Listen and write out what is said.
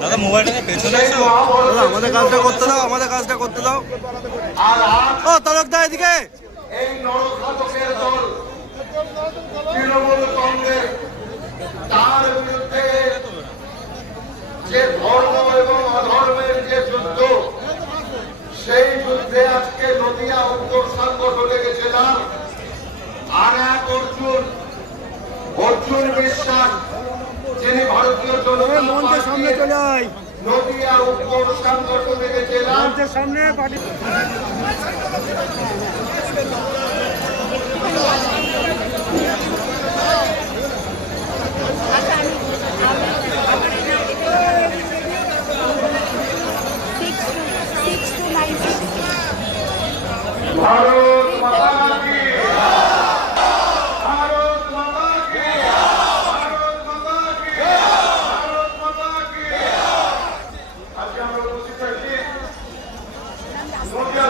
দাদা মোবাইলটাকে পেছনে এসো। দাদা আমাদের কাজটা করতে দাও, আমাদের কাজটা করতে দাও। ও তালুকদার এদিকে। এই নরখাতকের দল তৃণমূল কংগ্রেস তার বিরুদ্ধে যে ধর্ম এবং অধর্মের যে যুদ্ধ, সেই যুদ্ধে আজকে নদিয়া উত্তর সাংগঠনে গেছিলাম। আর এক অর্জুন বিশ্বাস, যিনি ভারতীয় জনতা পার্টির নদিয়া উত্তর সাংগঠনে গেছিলাম। সামনে পার্টি ভারত মাতা কি, ভারত মাতা কি, ভারত মাতা কি, ভারত মাতা কি। আজকে আমরা উপস্থিত হয়েছি নদিয়া